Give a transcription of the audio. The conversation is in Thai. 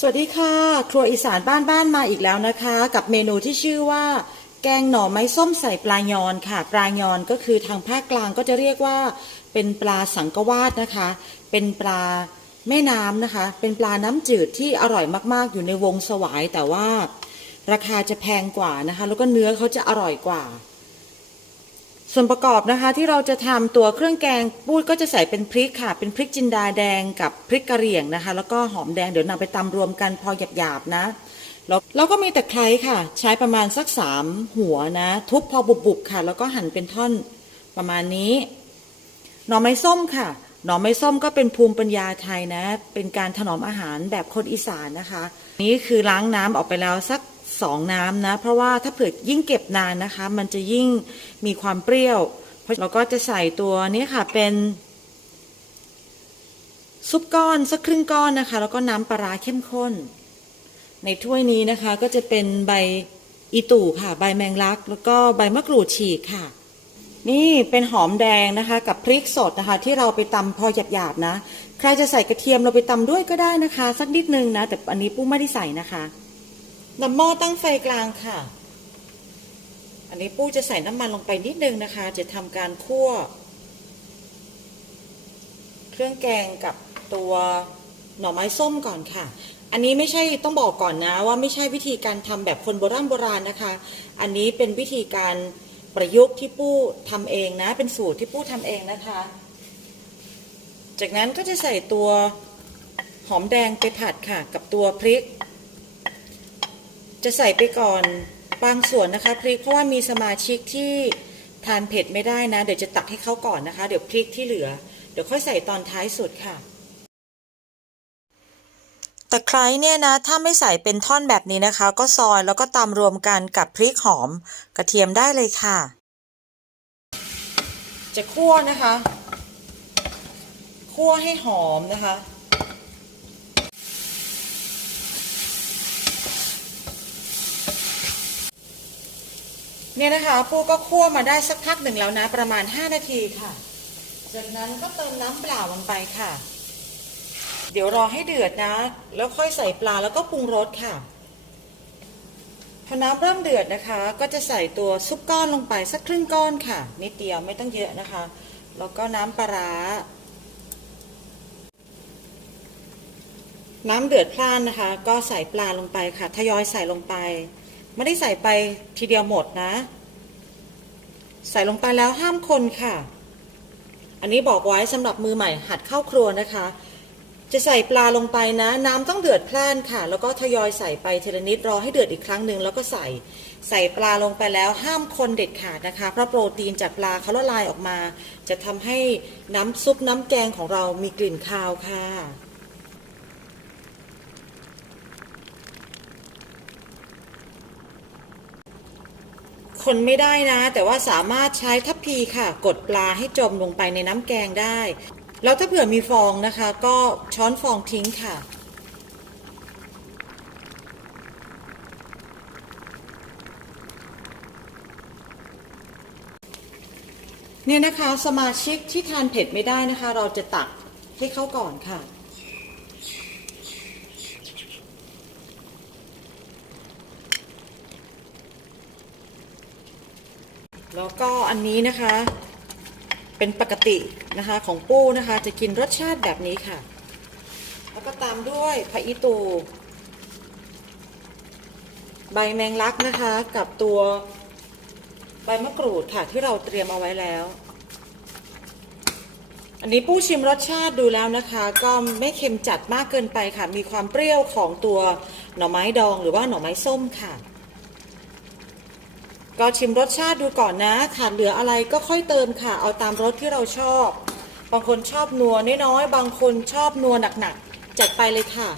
สวัสดีค่ะ ครัวอีสานบ้านบ้านมาอีกแล้วนะคะ กับเมนูที่ชื่อว่า แกงหน่อไม้ส้มใส่ปลายอนค่ะ ปลายอนก็คือทางภาคกลางก็จะเรียกว่า เป็นปลาสังกวาดนะคะ เป็นปลาแม่น้ำนะคะ เป็นปลาน้ำจืดที่อร่อยมากๆ อยู่ในวงสวายแต่ว่า ราคาจะแพงกว่านะคะ แล้วก็เนื้อเขาจะอร่อยกว่า ส่วนประกอบนะคะที่เราจะทำตัวเครื่องแกงปูดก็จะใส่เป็นพริกค่ะ เป็นพริกจินดาแดงกับพริกกระเหรี่ยงนะคะ แล้วก็หอมแดงเดี๋ยวนำไปตำรวมกันพอหยาบๆนะแล้วแล้วก็มีตะไคร้ค่ะ ใช้ประมาณสักสามหัวนะ ทุบพอบุบๆค่ะ แล้วก็หั่นเป็นท่อนประมาณนี้หน่อไม้ส้มค่ะ หน่อไม้ส้มก็เป็นภูมิปัญญาไทยนะ เป็นการถนอมอาหารแบบคนอีสานนะคะ นี่คือล้างน้ำออกไปแล้วสัก สองน้ำนะ เพราะว่าถ้าเผื่อยิ่งเก็บนานนะคะ มันจะยิ่งมีความเปรี้ยว เพราะเราก็จะใส่ตัวนี้ค่ะเป็นซุปก้อนสักครึ่งก้อนนะคะ แล้วก็น้ำปลาราเข้มข้น ในถ้วยนี้นะคะก็จะเป็นใบอีตู่ค่ะ ใบแมงลัก แล้วก็ใบมะกรูดฉีกค่ะ นี่เป็นหอมแดงนะคะ กับพริกสดนะคะ ที่เราไปตำพอหยาบๆนะ ใครจะใส่กระเทียมเราไปตำด้วยก็ได้นะคะ สักนิดนึงนะ แต่อันนี้ปุ้มไม่ได้ใส่นะคะ นำหม้อตั้งไฟกลางค่ะ อันนี้ปู้จะใส่น้ำมันลงไปนิดนึงนะคะ จะทำการคั่ว เครื่องแกงกับตัวหน่อไม้ส้มก่อนค่ะ อันนี้ไม่ใช่ต้องบอกก่อนนะว่าไม่ใช่วิธีการทำแบบคนโบราณโบราณนะคะ อันนี้เป็นวิธีการประยุกต์ที่ปู้ทำเองนะ เป็นสูตรที่ปู้ทำเองนะคะ จากนั้นก็จะใส่ตัวหอมแดงไปผัดค่ะ กับตัวพริก จะใส่ไปก่อนบางส่วนนะคะพริกเพราะว่ามีสมาชิกที่ทานเผ็ดไม่ได้นะ เดี๋ยวจะตักให้เขาก่อนนะคะ เดี๋ยวพริกที่เหลือ เดี๋ยวค่อยใส่ตอนท้ายสุดค่ะตะไคร้เนี่ยนะถ้าไม่ใส่เป็นท่อนแบบนี้นะคะ ก็ซอยแล้วก็ตำรวมกันกับพริกหอมกระเทียมได้เลยค่ะ จะคั่วนะคะ คั่วให้หอมนะคะ เนี่ยนะคะปูก็คั่วมาได้สักพักหนึ่งแล้วนะ ประมาณ 5 นาทีค่ะ จากนั้นก็เติมน้ำเปล่าลงไปค่ะ เดี๋ยวรอให้เดือดนะ แล้วค่อยใส่ปลาแล้วก็ปรุงรสค่ะพอน้ำเริ่มเดือดนะคะ ก็จะใส่ตัวซุปก้อนลงไปสักครึ่งก้อนค่ะ นิดเดียวไม่ต้องเยอะนะคะ แล้วก็น้ำปลาร้าน้ำเดือดพล่านนะคะ ก็ใส่ปลาลงไปค่ะ ทยอยใส่ลงไป ไม่ได้ใส่ไปทีเดียวหมดนะ ใส่ลงไปแล้วห้ามคนค่ะ อันนี้บอกไว้สำหรับมือใหม่หัดเข้าครัวนะคะ จะใส่ปลาลงไปนะ น้ำต้องเดือดพล่านค่ะ แล้วก็ทยอยใส่ไปทีละนิดรอให้เดือดอีกครั้งหนึ่งแล้วก็ใส่ใส่ปลาลงไปแล้วห้ามคนเด็ดขาดนะคะ เพราะโปรตีนจากปลาเขาละลายออกมา จะทำให้น้ำซุปน้ำแกงของเรามีกลิ่นคาวค่ะ คนไม่ได้นะ แต่ว่าสามารถใช้ทัพพีค่ะ กดปลาให้จมลงไปในน้ำแกงได้ แล้วถ้าเผื่อมีฟองนะคะ ก็ช้อนฟองทิ้งค่ะเนี่ยนะคะสมาชิกที่ทานเผ็ดไม่ได้นะคะ เราจะตักให้เขาก่อนค่ะ แล้วก็อันนี้นะคะ เป็นปกตินะคะของปูนะคะ จะกินรสชาติแบบนี้ค่ะ แล้วก็ตามด้วยผักอีตู ใบแมงลักนะคะ กับตัวใบมะกรูดค่ะที่เราเตรียมเอาไว้แล้ว อันนี้ปู้ชิมรสชาติดูแล้วนะคะ ก็ไม่เค็มจัดมากเกินไปค่ะ มีความเปรี้ยวของตัวหน่อไม้ดองหรือว่าหน่อไม้ส้มค่ะ ก็ชิมรสชาติดูก่อนนะขาดเหลืออะไรก็ค่อยเติมค่ะ เอาตามรสที่เราชอบ บางคนชอบนัวน้อยๆบางคนชอบนัวหนักๆจัดไปเลยค่ะ